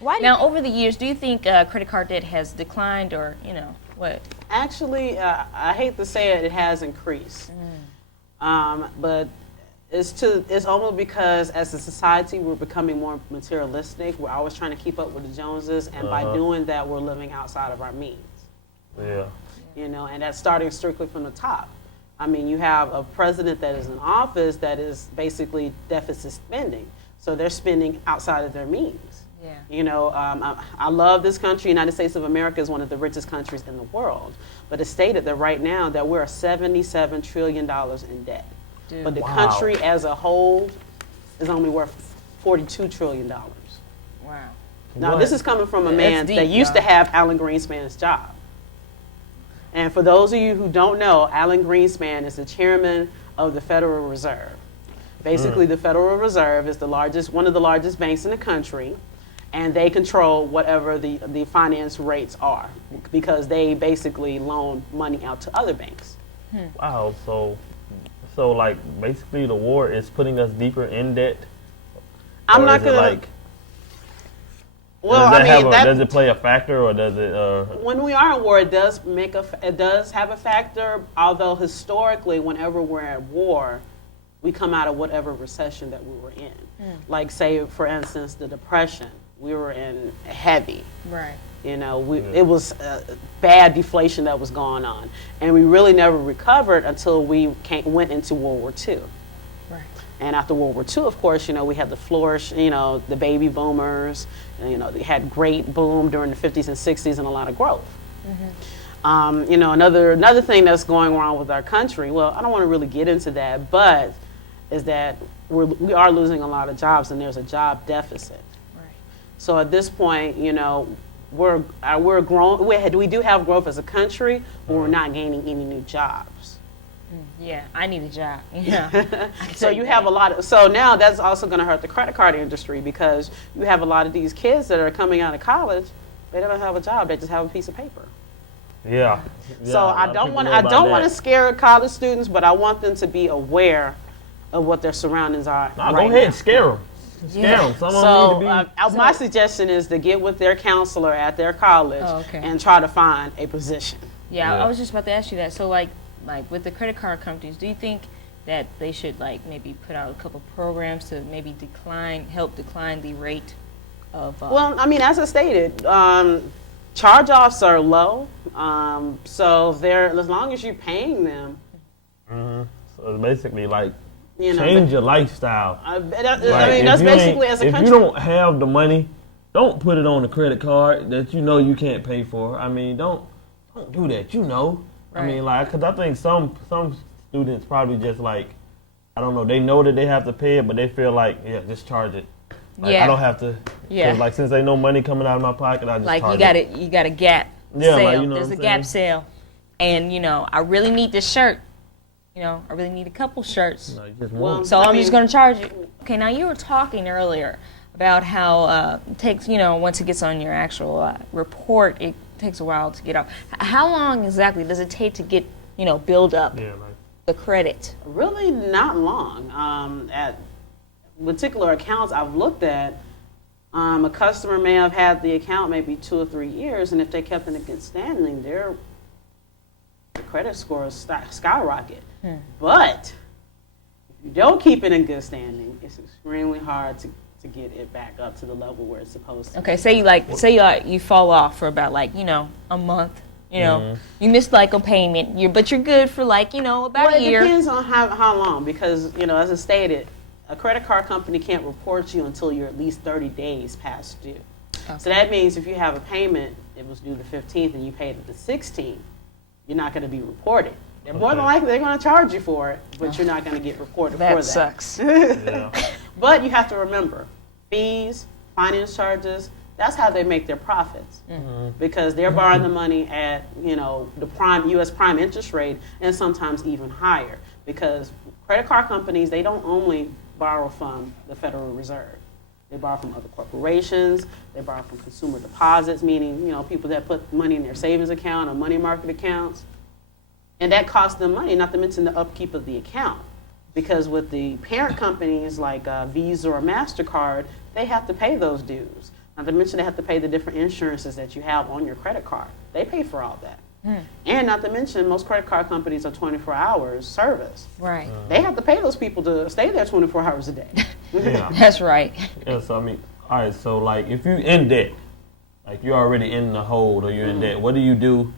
Why Now, over the years, do you think credit card debt has declined, or what? Actually, I hate to say it, it has increased. But it's almost because as a society we're becoming more materialistic. We're always trying to keep up with the Joneses, and by doing that, we're living outside of our means. Yeah. And that's starting strictly from the top. I mean, you have a president that is in office that is basically deficit spending, so they're spending outside of their means. Yeah. I love this country. United States of America is one of the richest countries in the world, but it's stated that right now that we're $77 trillion in debt. Dude. But the Wow. country as a whole is only worth $42 trillion. Wow. Now, What? this is coming from a That's man deep, that used to y'all. have Alan Greenspan's job. And for those of you who don't know, Alan Greenspan is the chairman of the Federal Reserve. Basically, the Federal Reserve is one of the largest banks in the country, and they control whatever the finance rates are because they basically loan money out to other banks. Wow. So like basically the war is putting us deeper in debt. I'm Or not is it gonna. like, Well, does I that mean, does it play a factor, or does it? when we are at war, it does have a factor. Although historically, whenever we're at war, we come out of whatever recession that we were in. Like, say, for instance, the Depression. We were in heavy. Right. It was bad deflation that was going on, and we really never recovered until we went into World War II. Right. And after World War II, of course, we had the flourish, the baby boomers, and, they had great boom during the 50s and 60s and a lot of growth. Another thing that's going wrong with our country, well, I don't want to really get into that, but is that we are losing a lot of jobs, and there's a job deficit. Right. So at this point, we're grown. We do have growth as a country, but we're not gaining any new jobs. Yeah, I need a job. Yeah. So you have a lot of. So now that's also going to hurt the credit card industry because you have a lot of these kids that are coming out of college. They don't have a job. They just have a piece of paper. Yeah. So I don't want to scare college students, but I want them to be aware of what their surroundings are. Nah, right go ahead now. and scare them. Scare them. Some of them So, need to be. my suggestion is to get with their counselor at their college and try to find a position. Yeah, Yeah. I was just about to ask you that. So, like with the credit card companies, do you think that they should maybe put out a couple programs to maybe help decline the rate of? Well, I mean, as I stated, charge-offs are low, so as long as you're paying them. So it's basically like You know, change your lifestyle. I mean, Like, that's if you basically ain't- as a if country. you don't have the money, don't put it on the credit card that you can't pay for. I mean, don't do that. I Right. mean, like, because I think some students probably just like, I don't know, they know that they have to pay it, but they feel like, yeah, just charge it. Like, Yeah. I don't have to. 'Cause, Yeah. like, since ain't no money coming out of my pocket, I just like charge you got a Gap Yeah, sale. like, you know There's what a I'm Gap saying? sale, and I really need this shirt. I really need a couple shirts. No, you just Well, want So I I'm just mean- going to charge you. Okay, now you were talking earlier about how it takes, once it gets on your actual report, it takes a while to get up. How long exactly does it take to get, build up yeah, like, the credit? Really not long. At particular accounts I've looked at, a customer may have had the account maybe 2 or 3 years, and if they kept in a good standing, their credit scores skyrocket. But if you don't keep it in good standing, it's extremely hard to get it back up to the level where it's supposed to. Okay, say you fall off for about a month. You missed a payment, but you're good for about Well, a it year. depends on how long, because as I stated, a credit card company can't report you until you're at least 30 days past due. Okay. So that means if you have a payment, it was due the 15th and you paid it the 16th, you're not going to be reported. They're more than Okay. likely they're going to charge you for it, but you're not going to get reported for that. That sucks. yeah. But you have to remember, fees, finance charges, that's how they make their profits. Because they're borrowing the money at, the prime U.S. prime interest rate and sometimes even higher. Because credit card companies, they don't only borrow from the Federal Reserve. They borrow from other corporations. They borrow from consumer deposits, meaning, people that put money in their savings account or money market accounts. And that costs them money, not to mention the upkeep of the account. Because with the parent companies like Visa or MasterCard, they have to pay those dues. Not to mention they have to pay the different insurances that you have on your credit card. They pay for all that. And not to mention, most credit card companies are 24 hours service. Right. They have to pay those people to stay there 24 hours a day. Yeah. That's right. Yeah, so I mean, all right, so like if you're in debt, like you're already in the hole or you're in debt, what do you do?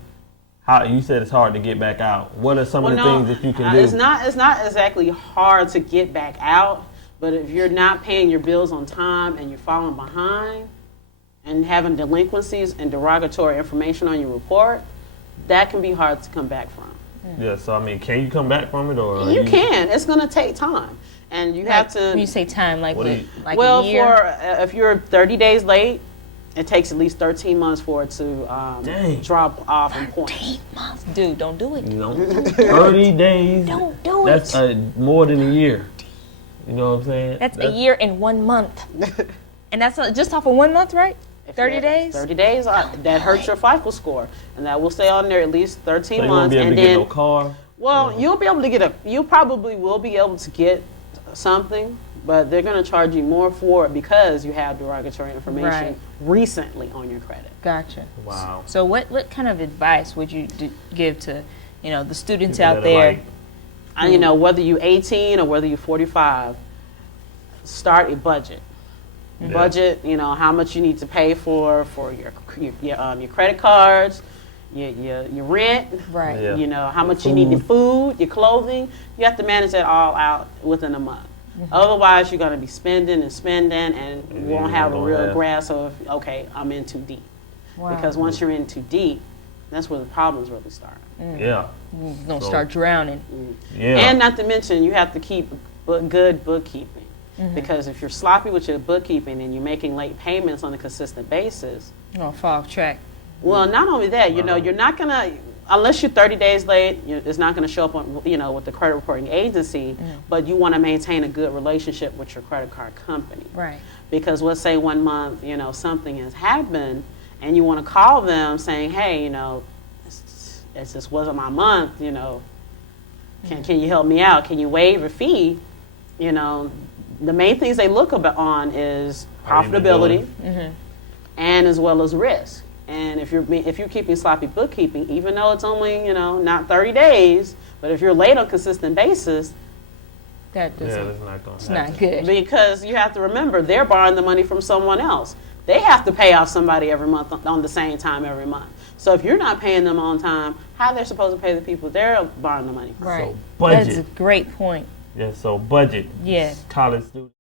How you said it's hard to get back out. What are some of the things that you can do? It's not exactly hard to get back out, but if you're not paying your bills on time and you're falling behind and having delinquencies and derogatory information on your report, that can be hard to come back from. Yeah, so I mean, can you come back from it or You can. It's going to take time. And you have to. When you say time, like, What do you- like Well, a year? if you're 30 days late, it takes at least 13 months for it to Dang. drop off in points. 8 months. Dude, don't do it. You know, 30 days. Don't do That's it. more than a year. You know what I'm saying? That's a year and 1 month. And that's just off of 1 month, right? If 30 you- days? 30 days, that hurts your FICO score. And that will stay on there at least 13 So you won't months. be able And to get then, no car. well, you'll be able to get you probably will be able to get something, but they're going to charge you more for it because you have derogatory information Right. recently on your credit. Gotcha. Wow. So what kind of advice would you give to, the students People out that are there? like, And whether you're 18 or whether you're 45, start a budget. Yeah. Budget, how much you need to pay for your credit cards, your rent, Right. Yeah. how much you need the food, your clothing. You have to manage that all out within a month. Otherwise, you're going to be spending and you won't have a real grasp of, okay, I'm in too deep. Wow. Because once you're in too deep, that's where the problems really start. Yeah. Don't So- start drowning. Yeah. And not to mention, you have to keep good bookkeeping. Because if you're sloppy with your bookkeeping and you're making late payments on a consistent basis, Fall off track. well, not only that, you're not going to, unless you're 30 days late, it's not going to show up on, with the credit reporting agency, but you want to maintain a good relationship with your credit card company. Right. Because let's say 1 month, something has happened and you want to call them saying, hey, it just wasn't my month, can you help me out? Can you waive a fee? The main things they look on is How you been profitability doing? and as well as risk. And if you're keeping sloppy bookkeeping, even though it's only not 30 days, but if you're late on a consistent basis, That Yeah, doesn't. that's not going It's to not happen. good. because you have to remember they're borrowing the money from someone else. They have to pay off somebody every month on the same time every month. So if you're not paying them on time, how are they supposed to pay the people they're borrowing the money from? Right. So budget. That's a great point. Yeah, so budget. Yeah. College students.